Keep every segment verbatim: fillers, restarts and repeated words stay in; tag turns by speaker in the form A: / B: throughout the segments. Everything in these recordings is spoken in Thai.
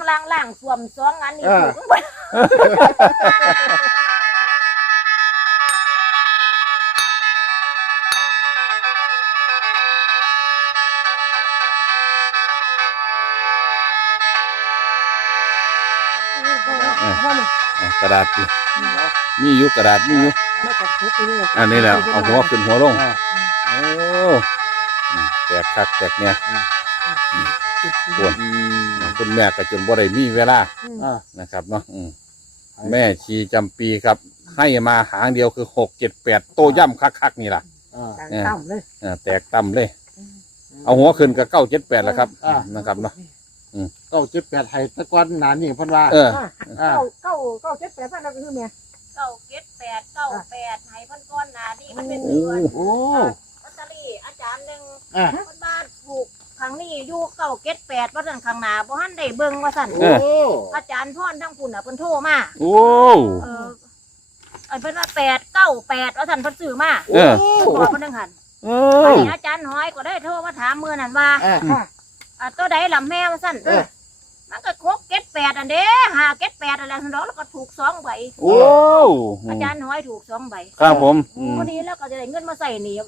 A: ล่างล่างสวมสองอันนี้ถูก
B: กระดาษมีอยู่กระดาษมีอยู่อันนี้แหละเอาหัวขึ้นหัวลงโอ้แตกคักแตกเนี่ยปวดคุณแม่ก็จนบ่ได้มีเวลานะครับเนาะแม่ชีจำปีครับให้มาหางเดียวคือหกเจ็ดแปดโตย่ำคักๆนี่ล่ะแตกต่ำเลยเอาหัวขึ้นกับเก้าเจ็ดแปดแล้วครับนะครับเนาะ
C: เก้าเจ็ดแปดไทยตะกอนหนานี่พันว่า
A: เก้าเก้าเก้าเจ็ดแปดพันเราคือเมียเก้าเจ็ดแปดเก้าแปดไทยพันก้อนหนานี่มันเป็นส่วนลอตเตอรี่อาจารย์หนึ่งคนบ้านถูกครั้งนี้อยู่เก้าเจ็ดแปดว่าสั่นข้างหน้าบ่ฮันได้เบิ่งว่าสั่นอาจารย์พ่อนทั้งคุณอ่ะเพิ่นโทรมา
B: โอ้
A: เออไอ้เพิ่นว่าแปดเก้าแปดว่าสั่นเพิ่นซื้อมาบอกเพิ่นนึงหันอาจารย์น้อยก็ได้โทรมาถามมื้อนั้นว่าอ่าตัวใดลำแม่มาสั่นมันก็ครบเก็ดแปดอันเด้หาเก็ดแปดอะไรสันดอกแล้วก็ถูกสองใบ
B: โอ้
A: อาจารย์น้อยถูกสองใบ
B: ครับผม
A: พอดีแล้วก็จะได้เงินมาใส่หนี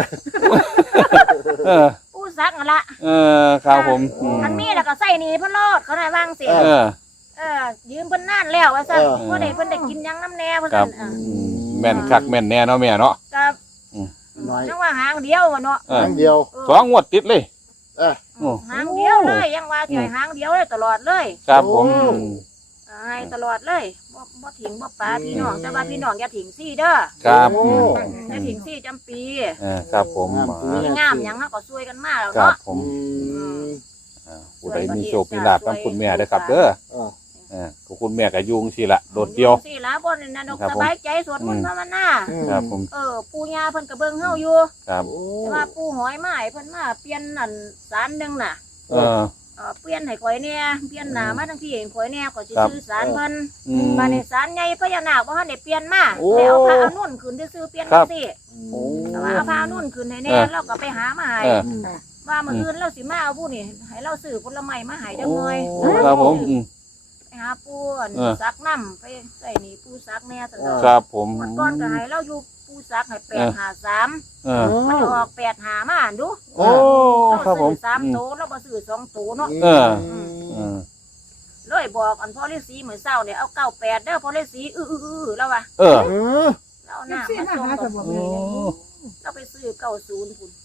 A: ผู้ซักนั่นละ
B: เออครับผม
A: อันนี้แล้วก็ใส่หนีเพิ่นโลดเขาได้วางเสียเออยืมเพิ่นนานแล้วว่าสั่นพอได้เพิ่นได้กินยังน้ำแน่เพิ่นสั่น
B: แม่นคักแม่นแน่เนาะแม่เนาะ
A: ครับจังว่าหางเดียวเนาะ
C: หางเดียว
B: สองงวดติดเลย
A: หางเดียวเลยยังว่าจ่อยหางเดียวเลยตลอดเลย
B: ครับผม
A: ให้ตลอดเลยบ่บ่ถิงบ่ปลาพี่น้องแต่ว่าพี่น้องอย่าถิงซี่เด้อ
B: ครับ
A: อย่าถิงซี่จำปี
B: ครับผม
A: มีงามยังเฮาก็ช่วยกันมาแล้ว
B: เนาะครับผมผู้ใดมีโชคมีลาภทั้งคุณแม่เด้อครับเด้อเออคุณแม่ก็ยุ่งสิละโดดเดียว
A: สิละบ่นั่นน่ะสบายใจสวดมนต์ภาวนา
B: ครับผม
A: เออปู่ย่าเพิ่นก็เบิ่งเฮาอยู่
B: ครับ
A: แต่ว่าปู่หอยมาให้เพิ่นมาเปลี่ยนนั่นศาลนึงน่ะ
B: เออ
A: เออเปลี่ยนให้ข่อยแน่เปลี่ยนหน้ามาทั้งที่เห็นข่อยแน่ข่อยสิซื้อศาลเพิ่นมาในศาลใหญ่พญานาคบ่ทันได้เปลี่ยนมาแล้วเอาพระอนุ่นขึ้นซื่อๆเปลี่ยนจังซี่แต่ว่าเอาพระอนุ่นขึ้นให้แน่เราก็ไปหามาให้ว่ามื้ออื่นเราสิมาเอาผู้นี่ให้เราซื้อผลไม้มาให้จังหน่อย
B: ครับผม
A: ไปหาปูซักน้ำไปใส่นี่ปูซักแน่ตลอด
B: ครับผม
A: ก้อนก็ให้เราอยู่ปูซักให้แปดหาสามมันออกแปดหามาดู
B: โอ้ครับผม
A: สามโตแล้วมาซื้อสองโตเนาะ
B: เออ
A: เลยบอกอันพ่อฤาษีเหมือนเศร้าเนี่ยเอาเก้าแปดเด้อพ่อฤาษีอื้ออื้อแล้ววะ
B: เออ
A: เราหน้ามาส่งกับเราไปซื้อเก้าศูนย์คุณ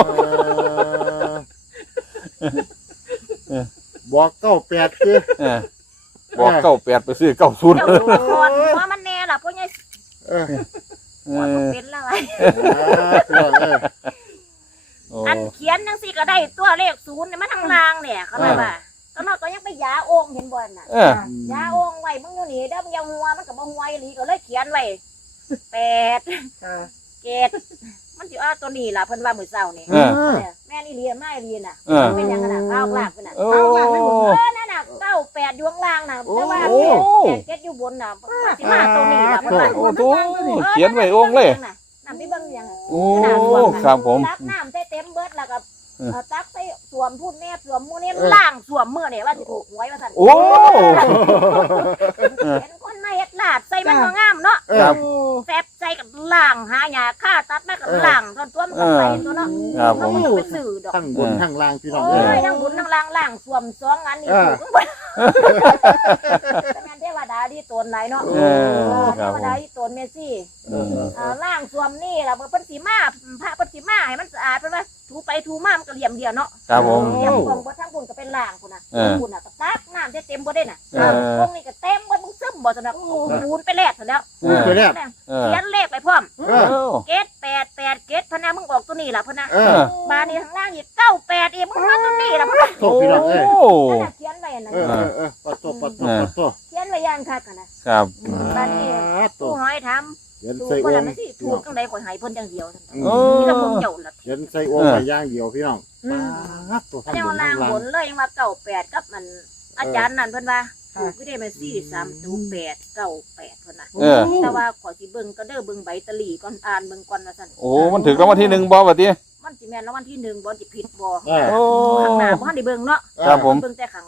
C: บอกเก้าแปดคือ
B: บอกเก้าแปดไปซื้อเก้าศูนย์
A: ว่ามันแน่ล่ะพ่อใหญ่ว่าเป็นแล้วไอ้อันเขียนยังสิก็ได้ตัวเลขศูนย์เนี่ยมันทางล่างเนี่ยเขาบอกว่าตอนนั้นก็ยังไปยาโอ่งเห็นบ่อยน่ะยาโอ่งไว้มึงอยู่นี่เด้อมึงอย่าหัวมันกับบ่หัวอีหลีก็เลยเขียนไว้แปดเจ็ดมันสิอ้าตัวนี้ล่ะเพิ่นว่ามื้อเช้านี่แม่นี่เรียนไม่เรียนน่ะเป็นยังไงน่ะข้าวกลางเป็นน่ะข้าวกลางไม่หมดเออนั่นน่ะเก้าแปดดวงล่างน่ะแต่ว่าแปดเจ็ดอยู่บนน่ะสิมาตัวนี้ล่ะเพิ่นว่า
B: โอ้โหเขียนไว้องค์เลย
A: น้ำที่เบิ่งยัง
B: โอ้ครับผม
A: ตักน้ำใส่เต็มเบิดแล้วก็ตักใส่สวมพูดแม่สวมมือนี่ล่างสวมมือเนี่ยว่าสิถูกหวยว่าซั่น
B: โอ้
A: เป็นคนมาเฮ็ดลาดใส่มันก็งามเนาะแซ่บใส่กับล่างหาหญ้าค่าตัดมากับล่างตอนตัวมันก็ใส่ตัวเนาะ
B: ครับผม
A: ไปซื้อดอก
C: ทั้งบนทั้งล่างพี่น้อง
A: เอ้ยทั้งบนทั้งล่างล่างสวมสองอันนี้ถูกบ่งั้นเทวดาดีตนไหนเนาะเทวดาดีตนเมซี่ล่างสวมนี่ล่ะเพิ่นสิมาพระเพิ่นสิมาให้มันสะอาดเพิ่นว่าถูไปถูมามันก็เหลี่ยมเดียวเนาะ
B: ครับผม
A: เหลี่ยมของบ่ทั้งบุญก็เป็นล่างพุ่นน่ะบุญน่ะก็ตักน้ำเต็มบ่ได้น่ะพวกนี้ก็เต็มบ่มึงซึมบ่ซั่นน่ะปูนไปแลกซั่นแล้ว
C: ไปแลก
A: เขียนเลขไปพร้อมเจ็ดแปดแปดเจ็ดพะนะมึงออกตัวนี้ล่ะพะนะมานี่ข้างล่างอีกเก้าแปดอีกมึงมาตัวนี้ล่ะพะนะ
C: โตพี่น้องเอ้ย
A: เขียนไว้น่ะ
C: เออเออปัดโตปัดโตปัดโต
A: เขียนไว้อย่างคักนะครับบัดนี้ผู้หอยถาม
C: เขียนใส่โอ่ง
A: ถูกจังได๋ข่อยให้เพิ่นจังเดียวซั่นนี่ก็เพิ่นเจ้าล่ะ
C: เขียนใส่โอ่งไปอย่างเดียวพี่น้อง
A: ปัดตัวทั้งบนทั้งล่างบนเลยยังว่าเก้าแปดกับมันอาจารย์นั่นเพิ่นว่าถูกก็ได้มาสี่สามถูกแปดเก้าแปดเพิ่นน่ะแต่ว่าขอสิเบิ่งก็เด้อเบิ่งใบตะลี่ก่อนอ่านเบิ่งก่อนว่าซั่น
B: โอ้มันถึงรางวัลที่หนึ่งบ่บัดนี้
A: มันสิแม่นรางวัลที่หนึ่งบ่สิผิดบ่โอ้ข้างหน้าบ่ทันได้เบิ่งเนาะ
B: ครับผม
A: เบิ่งแต่ข้างหลัง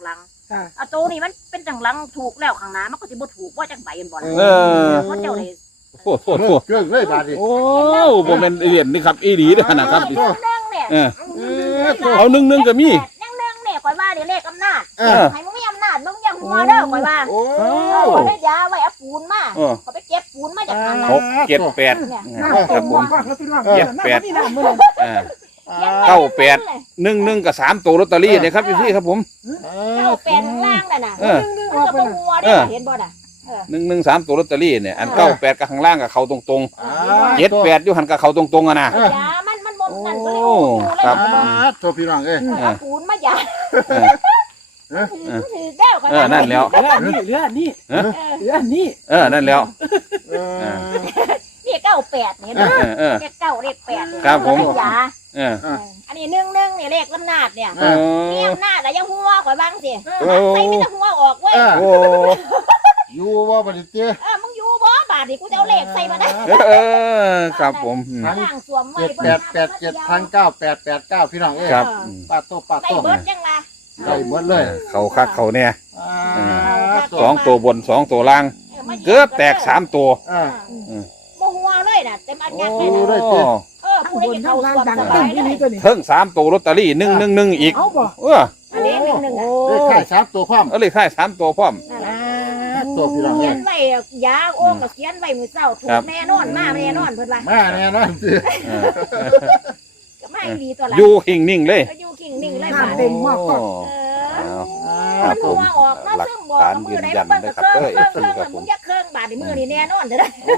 A: เอาตัวนี้มันเป็นจังหลังถูกแล้วข้างหน้ามันก็สิบ่ถูกว่าจังใบมันบ่
B: เออ
A: เพราะเจ้าเลย
B: โทษโทษโทษ
C: เครื่องเลยบาดนี้
B: โอ้บ่แม่นเอียนนี่ครับอีหลีเด้อขนาดครับ
A: เรื่องเรื่องเนี่ย
B: เออเอาหนึ่งหนึ่งก็มี
A: เรื่องเรื่องเนี่ยคอยว่าเดี๋ยวเลขอำนาจ
C: เออ
A: ให้มึงมีอำนาจมึงอย่าหัวเด้อคอยว่า
C: โอ้
A: คอยได้ยาไว้เอาปูนมา
B: เออ
A: เขาไปเก็บปูนมาจากทาง
B: หกเจ็ดแปด
A: เนี่ย
B: ครับผม เจ็ดแปด อ่า
A: เก้า
B: เก้าแปด หนึ่งหนึ่งกับสามตัวลอตเตอรี่เนี่ยครับพี่ครับผม
A: เก้าแปดข้างล่างน่ะนะ
B: เออ
A: มันก็บ่หัวเด้อเห็นบ่น่ะ
B: หนึ่งหนึ่งสามตัวลอตเตอรี่เนี่ยอันเก้าแปดกับข้างล่างกับเขาตรงๆเจ็ดแปดอยู่หันกับเขาตรงๆอะนะ
A: ยามันมันบ่นั่นก็เลยเอาปูเลย
B: ครับ
C: ตัวพี่น้องเอ้ย
A: เอาปูนมายา
B: เออ
A: ถือถือแก้วก็
B: เออนั่นแล้ว
D: เรือนี่เรือนี่
B: เออ
D: เรือนี่
B: เออนั่นแล้ว
C: เออ
A: นี่เก้าแปดเนี่ย
B: เออเออ
A: เลขเก้าเลขแปด
B: ครับผม
A: ได้ยา
B: เออ
A: อันนี้หนึ่งหนึ่งนี่เลขอำนาจเนี่ย
B: เออ
A: มีอำนาจแล้วยังหัวข่อยบ้างสิ
B: โอ้
A: ใส่ไม่ต้องหัวออกเว้ย
B: โอ้
C: อยู่ว่าบริเต
A: เออมึงอยู่บ่บาทดิกูจะเอาเลขใส่มาได้
B: เออครับผมอืม
A: ข้างล่างสวมไว้
C: เจ็ดแปดแปดเจ็ดทั้งเก้าแปดแปดเก้าพี่น้องเอ้ย
B: ครับ
C: ปาดโตปาด
A: ได้
C: โต
A: เบิดยังล่ะ
C: ได้หมดเลย
B: เขาคักเขาเนี่ย
C: อ่า
B: สองตัวบนสองตัวล่าง เกือบแตกสามตัว
C: อ่า
A: โมหัวเลยน่ะเต็มอันยักษ์เลย
C: โอ้
A: นะ
C: ได้เจ็ด
A: เออ
D: ข้าง
A: ผู้
D: บ
A: ใด
D: น
A: จะ
D: ข้า
A: เข้าง
D: ล่าง
A: สวม
D: ดัง
A: ส
D: ตึ้
A: บาง ย
D: ที่
A: เล
D: นี่
A: ย
D: ตัวนี้
B: เพิ่งสามตัวลอตเตอรี่หนึ่งหนึ่งหนึ่งอีก
D: เอาบ่
B: เออ
A: อันนี้หนึ่งหนึ่ง
D: โอ้
A: อ่ะ
C: เลขไข่สามตัวความ
B: เออเลขท้ายสามตัวพร้อม
A: นั่นแหละ
C: ตัวพี่น้อง
A: เขี
C: เอ้
A: ย
C: ย
A: นไว้ยาโอ้ก็เขียนไว้มือเศร้าถู
B: ครั
A: ก
B: บ
A: แน่นอนมาแน่นอนเพิ่นว่า
C: มาแน่นอนสิ
B: เออ
A: ก็ไม่ดีตัวละ
B: อยู่หิ่งนิ่งเลย
A: ก็อยู่กิ่งนิ่งเลย
D: น้ำ
A: บาด
D: เต็มหม้อก่อน
A: เอ
B: เอา
A: อ
B: ครั
A: มั
B: บ
A: น
B: ผ
A: หั
B: ม
A: วออกเนาะ
B: หลัก
A: ซึ่งบอก
B: ฐาน
A: กับมื
B: ยื
A: อน ไหน
B: ยั
A: มาน เบิ่ง
B: นะ
A: กับ
B: ครับ
A: เครื่อง
B: เอ้ย
A: เครื่องเครื่อง
B: ครับผ
A: มึ
B: ม
A: งจะเครื่องบาดในมือนี่แน่นอนเด้อ
C: โอ้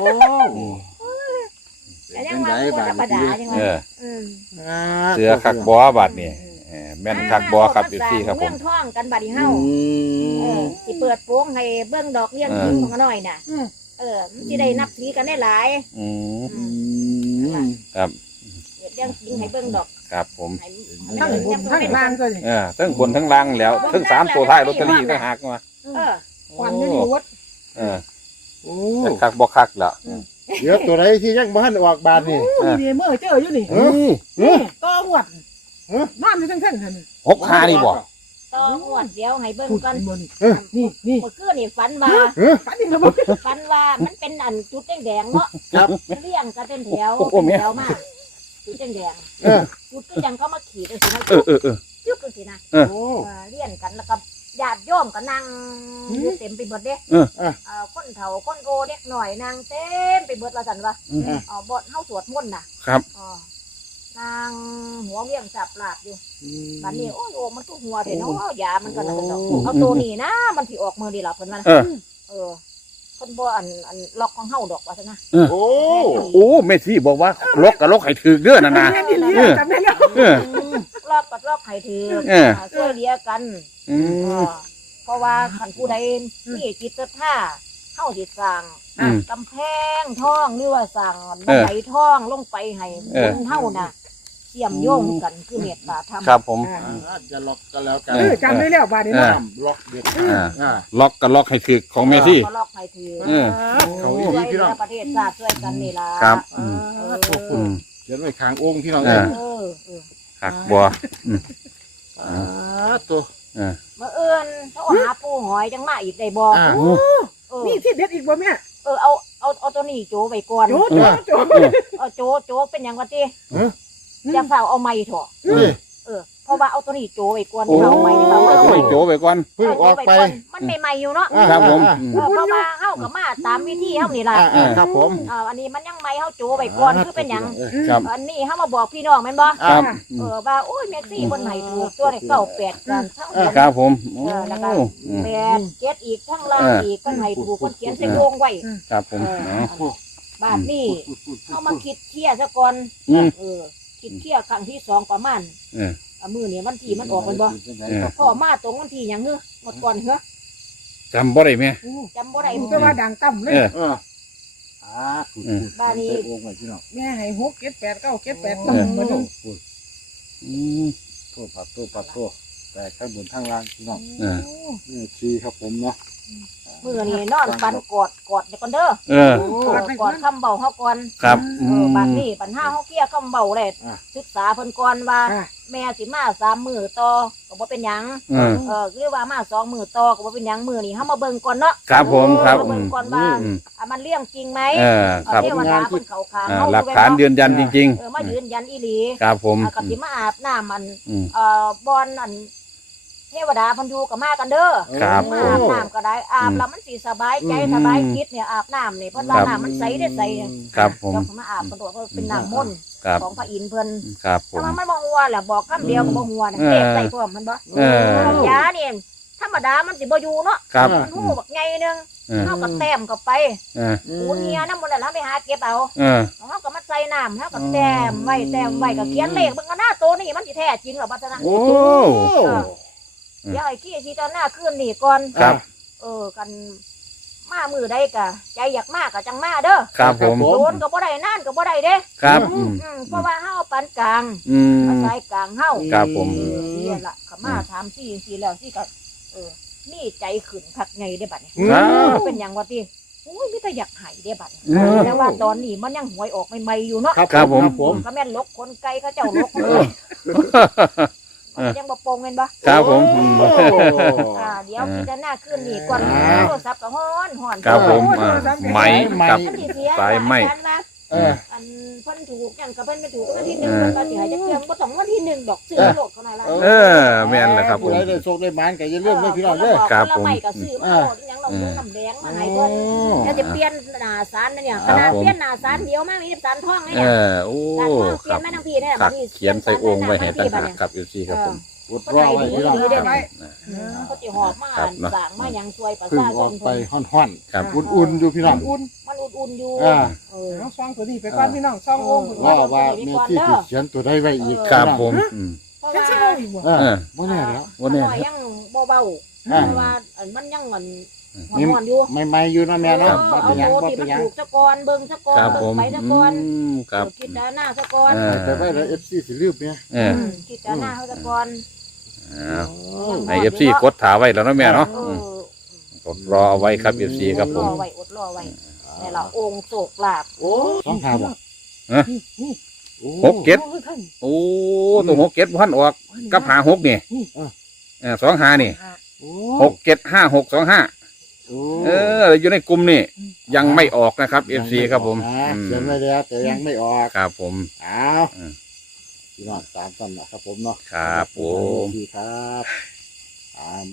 A: แต่ยังว่าบ่ธรรมดายังว่า
B: เออ
A: อืม
B: เสือคักบอบาดนี่เออแม่นคักบอครับพี่ซี่ครับผ
A: เมื
B: ม
A: องท่องกันบัดนี้
C: อื
A: เฮาเออ
C: ม
A: สิเปิดโปงให้เบิ่งดอกเลี้ยง
B: เออ
A: ทิ้งของหน่อยน่ะเออมันสิได้นับถือกันได้หลาย
B: อืม
C: อืม
B: ครับ
A: เฮ็ดเรื่องจริงให้เบิ่งดอก
B: ครับผม
A: ให้
D: ทั้งบนทั้งล่างตัวนี้
B: เออทั้งบนทั้งล่างแล้วทั้งสามตัวท้ายลอตเตอรี่ทั้งหักมา
A: เออ
D: ควันอยู่นี่วัด
B: เออ
C: โอ้
B: แต่คักบ่คักแล้ว
C: เดี๋ยวตัวไหนที่ยังบ้านออกบานนี่
D: โอ้นี่เมื่อเจออยู่นี่
C: เออ
B: นี่
D: นี่ต่อหวดน้ำอยู่ทั้งเส้นนั่น
B: หกห้านี่บ่
A: ต่อหวดเดี๋ยวให้เบิ่ง
D: พูด
A: ก่อน
D: บนนี่นี่
A: เมื่อคืนนี่ฝันว่า
D: ฝันอีกแล้วบ่
A: ฝันว่ามันเป็นอันจุดแดงๆเนาะ
C: ครับ
A: เรียงกันเป็นแถว
B: โอ้โห
A: เป็น
B: แม่
A: แถวมาจุดแดง
C: เออ
A: ๆจุดก็ยังเขามาขีดจังซี่นะ
B: เออเออเออ
A: จุดจังซี่นะ
C: โอ้
A: เออเรียนกันแล้วก็ญาติโยมก็นั่งอยู่เต็มไปหมดเด้
B: เออ
A: เอ่อคนเฒ่าคนโกเด็กหน่อยนั่งเต็มไปหมดว่าซั่นว่า
B: อืม
A: เอ๋อบทเฮาสวดมนต์น่ะ
B: ครับ
A: อ๋อนางหัวเวียงจับหลาดอยู่บัดนี้โอ้ยโอ้มันก็หัวเถอะเนาะยามันก็น่ะเนาะเอาตัวนี้นะมันสิออกมือดีล่ะเพิ่นว่า
B: เออ
A: เออเพิ่นบ่อันอันล็อกของเฮาดอกว่าซั่นนะ
C: โอ้
B: โอ้แม่ซี่บอกว่าลกกับลกให้ถึกเด้อนั่นน่ะ
D: แม่นี่เลี้ยงจำได้แล้ว
B: เออ
A: รอบกับรอบไข่ถือ
B: เออ
A: าช่วยเหลือกัน
B: อืม
A: เออเพราะว่าคันผู้ใดมีจิตศรัทธาเฮาสิสร้าง
B: อืม
A: กำแพงท่องหรือว่าสร้างบันไดท่องลงไปให้
B: เออ
A: คนเฮาน่ะเชื่อมโยงกันคือเมตตาธรรม
B: ครับผม
C: จะล็อกกันแล้วกัน
D: เออจำได้แล้วบาดนี้
B: เอ
D: เนาะ
B: อ
C: ล็อกเด็ด
B: อ่า
C: อ่า
B: ล็อกกับล็อกให้ถึกของแม่ซี่
A: ก็ลอกไข่ถือ
B: เออ
C: เขาอี
A: ช่วย
C: พี่
A: เหลื
C: น้อง
A: อประเทศชาติช่วยกันนี่ล่ะ
B: ครับ
A: เออเออ
B: อืม
C: เขียนไว้ข้างองค์พี่น้อง
B: เอ
C: เอ้ย
B: อ
A: เออเออ
B: คักบ่
C: อ่าตัว
B: เออ
A: เมื่อเอิญเขาหาปูหอยจังมาอีกได้บ่
C: อ่า
B: โอ้
A: เออ
D: นี่ที่เด็ดอีกบ่แม่
A: เออเอาเอาเอาตัวนี้โจไว้ก่อน
D: โจโจโจ
A: เอาโจโจเป็นหยังวะติ
C: เออ
A: อย่าเฝ้าเอาไม้เถอะ
C: นี่
A: เออเพราะว่าเอาตัวนี้โจไว้ก่อน
B: โอ้
A: เอาไม้เฝ้าเอา
B: โอ้
A: ไม้
B: ยโจไปก่อน
C: เพิ่งออกไป
A: มันใหม่ๆอยู่เนาะ
C: อ่า
B: ครับผม
C: อ่า
B: อืม
A: เออเพราะว่าเฮาก็มาตามวิธีเฮานี่ล่ะ
C: อ่าอ่าครับผม
A: อ่าอันนี้มันยังใหม่เฮาโจไว้ก่อนคือเป็นหยัง
B: ครับ
A: อันนี้เฮามาบอกพี่น้องแม่นบ่
B: ครับ
A: เออว่าโอ้ยแม็กซี่เพิ่นให้ถูกตัวนี้เก้าแปดกันทั้งหมด
B: ครับผมโอ้
A: เออแล้วก็
B: อืม
A: แปดเจ็ดอีกทั้งล่างอีกเพิ่นให้ถูกเพิ่นเขียนใส่วงไว้
B: ครับผม
A: เออ
B: เนาะ
A: บาทนี้เอามาคิดเคลียร์ซะก่อน
B: อืม
A: เออคิดเคลียร์ครั้งที่สองประมาณ
B: เออ
A: เอามือนี่วันที่มันออกเป็นบ่
B: เออ
A: พ่อมาตรงวันที่หยังเฮ้อหมดก่อนเฮ้อ
B: จำบ่ได้แม่
A: จำบ่ได้
D: ก็ว่าดังต่ำเลย
B: เออ
C: เอออ่าถูกถูก
A: บ้านนี้
C: ใส่องค์ไว้พี่น้อง
D: แม่ให้หกเจ็ดแปดเก้าเจ็ดแปด
C: โอ้
D: ต่ำมาดู
C: โห
B: อืม
C: โทษปัดโทษปัดโทษแต่ข้างบนข้างล่างพี่น้อง
B: เออ
C: นี่ชี้ครับผมเนาะ
A: อมือนี่นอนฟันกอดกอดเดี๋ยวก่อนเด้อ
B: เออ
A: กอดกอดคำเบาเฮาก่อน
B: ครับ
A: เออบัดนี้ปัญหาเฮาเคลียร์คำเบาเลยศึกษาเพิ่นก่อนว่า แม่สิมาสามมื้อต่อก็บ่เป็นหยัง
B: เออ
A: เออคือว่ามาสองมื้อต่อก็บ่เป็นหยังมื้อนี้เฮามาเบิ่งก่อนเนาะ
B: ครับผมครับ
A: มา
B: อื
A: เบิ่ง
B: ม
A: ก่อนว่า
B: อืม
A: อ่ะมันเรื่องจริงไหม
B: เออครับ
A: เทวดาเพิ่นเข้าข้าง
B: อ่า
A: เฮา
B: หลักฐานยืนยันจริง
A: เออมายืนยันอีหลี
B: ๆ ครับผม
A: อ่ะก็สิมาอาบน้ำมัน
B: อืม
A: เอ่อบอนอันเทวดาเพันอยูกับมากันเด้อ
B: ครับ
A: มาอาบน้ำก็ได้อาบ
B: อืม
A: แล้วมันสีสบายใจ
B: อืม
A: สบายคิดเนี่ยอาบน้ำเนี่ยเพราะว่า
B: ครับ
A: น้ำมันใสได้ใสเนี่ย
B: ครับผม
A: เราก็มาอาบกันตัวเพราะเป็นน้ำมนต์
B: ครับ
A: ของพระอินทร์เพิ่น
B: ครับผ
A: แต่
B: ม
A: ว่ามันบ่หัวแหละบอกคำเดียวก็บ่หัวเนี่ย
B: เออ
A: เตะใส่พร้อมมันบ่
B: เออ
A: ยาเนี่ยธรรมดามันสิบ่อยู่เนาะ
B: ครับ
A: มันหูบักใหญ่นึง
B: เออ
A: เฮาก็แต้มเข้าไป
B: เออ
A: ปูเนียน้ำมันต์แล้วไปหาเก็บเอา
B: เออ
A: เฮาก็มาใส่น้ำเฮาก็แต้มไว้แต้มไว้ก็เขียนเลขเบิ่งก็หน้าโตนี่มันสิแท้จริงเหรอบัดนั้น
B: โอ้
A: เดี๋ยวไอ้ขี้ชีตอนหน้าขึ้นนี่ก่อน
B: ครับ
A: เออกันมามือได้กะใจอยากมากกะจังมาเด้อ
B: ครับผม
A: โดนก็บ่ได้นั่นก็บ่ได้เด้
B: ครับอืม
A: อืมเพราะว่าเฮาปานกลาง
B: อืม
A: อาศัยกลางเฮา
B: ครับผม
A: เออเสียละขมาถามซี่ซี่แล้วซี่ก็เออนี่ใจขึ้นคักไงได้บัดนี้
B: ครับ
A: เป็นหยังวะติอุ้ยมีแต่อยากให้ได้บัดนี้
B: เออ
A: แต่ว่าตอนนี้มันยังหวยออกใหม่ๆอยู่เนาะ
B: ครับผม
C: ครับผม
A: ก็แม่นลกคนไกลเขาเจ้าลก
C: เออ
A: มันยังบ่โปงเห็นบ่
B: ครับผมอืม
C: โอ้
A: อ่าเดี๋ยวคิดหน้าขึ้นนี่ก่อน
C: อ่า
A: โทรศัพท์ก็ฮ้อนฮ้อน
B: ครับผมอ่าไหมกับ
A: มันสิเสีย
B: สายไหม
A: อาจารย์ว่า
C: เออ
A: อันเพิ่นถูกหยังก็เพิ่นไม่ถูกวันที่หนึ่งเพิ่นก็สิให้จักเทื่อบ่ต้องวันที่หนึ่งดอกซื้อโลดเขาหน่อยละ
B: เออแม่นนะครับผม
C: ผู้ใดได้โชคได้หมานก็อย่าลืมเด้อพี่น้องเด้อ
B: ครับผม
A: นละไม้ก็ซื้อมาโลดอีหยังเราซื้อน้ำแดงมาให้เพิ่น
C: อ
A: แล้วจะเปลี่ยนหน้าศาลนะเนี่ย
B: ค
A: ข
B: รับ
A: นาด
B: ผม
A: เปลี่ยนหน้าศาลเดียวมามีศาลทองเลย
B: เอ
A: เนี่ย
B: อโอ้
A: ศาลทองเป
B: ค
A: ลี่ย
B: รั
A: น
B: บ
A: มาทั้งพี่เนี่ย
B: ครับ
A: บัดนี้
B: เขียนใส่องค์ไว้ให้ต่างหาก
A: เนี่ย
B: ครับอยู่ซี่ครับผม
C: กดรอไว้พี่น้อง
A: ดีๆเด้อ
D: ไว้
A: เขาจะหอบมา
B: ครับเนาะ
A: สร้างมาหยังช่วยประ
C: เพึ่ง
A: ชา
C: อ
A: ช
C: อก
A: น
C: ไป
A: เพิ่น
C: ห่อน
B: ครับ
C: ๆอุ่นๆอยู่พี่น้อง
D: อุ่น
A: มันอุ่นๆอยู่
C: อ่า
A: เออ
D: เอาซองตัวนี้ไปก่อนพี่น้องซองโอ่ง
C: ว่าว่าแม่ที่สิเขียนตัวใดไว้อีก
B: ครับผมอืม
A: เพราะ
D: แค่
A: ว่า
D: ซองอีกบ่
C: เออ
B: เออ
C: บ่แน่แล้ว
B: วันนี้
A: หน่อยยังบ่เบา
C: อ่า
A: เพราะว่าอันมันยังเงินห
C: นี่
A: อนๆอยู่
C: ใหม่ๆอยู่เนาะแม่เนาะบ่
A: เอา
C: เป็นหยัง
A: โบ
C: บ่
A: ที่
C: เป็
A: มัน น
C: หยัง
A: ถูกสะกอนเบิ่งสะกอน
B: ครับผม
A: ไปสะกอน
B: อืมครับ
A: คิดแต่หน้าสะกอน
B: เออ
C: แต่ไว้แล้ว เอฟ ซี สิลืมเนี่ย
B: เออ
A: คิดแต่หน้าเขาสะกอน
B: เอาให้เอฟซีกดถาไว้แล้วเนาะแม่เนาะ
A: เอ
B: อืม
A: อก
B: ดรอเอาไว้ครับเอฟซีครับผม
A: รอไว้อดรอไว้นี่ล่ะองค์โศกลาบ
C: โอ้สองหาบ่
D: นี่
C: โอ้
B: หกเจ็ด
D: โอ้ยท่าน
B: โอ้ตัวหกเจ็ดพันออกกับหาหกนี่เออสองหานี่
C: โอ้
B: หกเจ็ดห้าหกสองห้า
C: โอ้
B: เอออยู่ในกลุ่มนี่ยังไม่ออกนะครับเอฟซีครับผม
C: อ่า
B: อืม
C: เขียนไว้แล้วแต่ยังไม่ออก
B: ครับผม
C: อ้าว
B: อืม
C: พี่น้องตามกันนะครับผมเนาะ
B: ครับผม
C: ดีครับอ่า